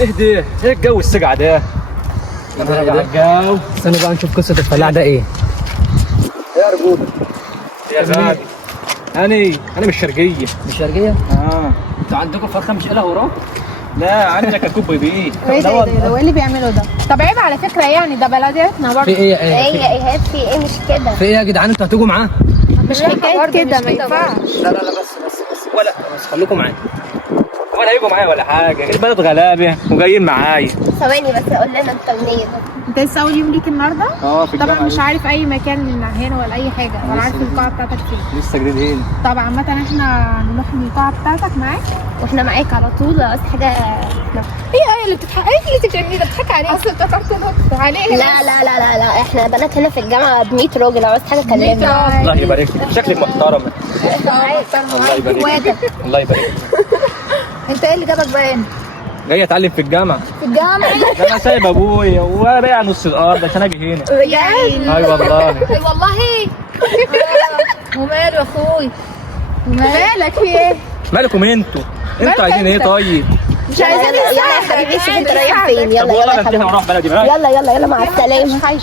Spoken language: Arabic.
اهدي، ايه الجو السجع ده؟ الجو. استنى بقى نشوف قصة الفلاح ده ايه. يا رجولة يا غالي. انا من الشرقية. مش شرقية؟ اه. انتوا عندكم فرخة مش إلها وراك؟ لا عندك اكوب بيه. ايه ده ايه اللي بيعملوا ده؟ طب عيب على فكره، يعني ده بلدياتنا برضه. في ايه ايهاب في ايه مش كده؟ في ايه يا جدعان، انتوا هتيجوا معاه؟ مش حكايه كده، ما ينفعش. لا بس ولا بس خليكم معايا. ولا هيجوا معايا ولا حاجة، البلد غلابة وجايين معايا. ثواني بس قول لنا انت منين؟ انت لسه اول يوم ليك النهارده؟ اه في طبعا الجامعة. مش عارف اي مكان هنا ولا اي حاجه، ولا عارف القاعه بتاعتك فين. لسه جديد هنا. طبعا عامه احنا نروح القاعه بتاعتك معاك. واحنا معاك على طول، بس حاجه. ايه اللي بتضحك؟ ايه اللي انت بتعمليه ده؟ بتضحك عليه؟ اصل افتكرت نط عليه. لا احنا بنات هنا في الجامعه ب 100 راجل، لو عايز حاجه كلمنا. الله يبارك لك، شكلك محترمة. الله يبارك لك. الله يبارك لك. انت ايه اللي جابك بقى هنا؟ جاي اتعلم في الجامعة. في الجامعه؟ ده انا سايب ابويا وبايع نص الارض عشان اجي هنا. بجد؟ اي والله. اي والله. وماله يا اخوي؟ مالك في ايه؟ مالكم انتوا عايزين ايه طيب؟ مش عايزين يلا يا حبيبي، شوف انت رايح فين. طب يلا والله يا انا حبيبي، هروح بلدي بقى. يلا مع السلامه.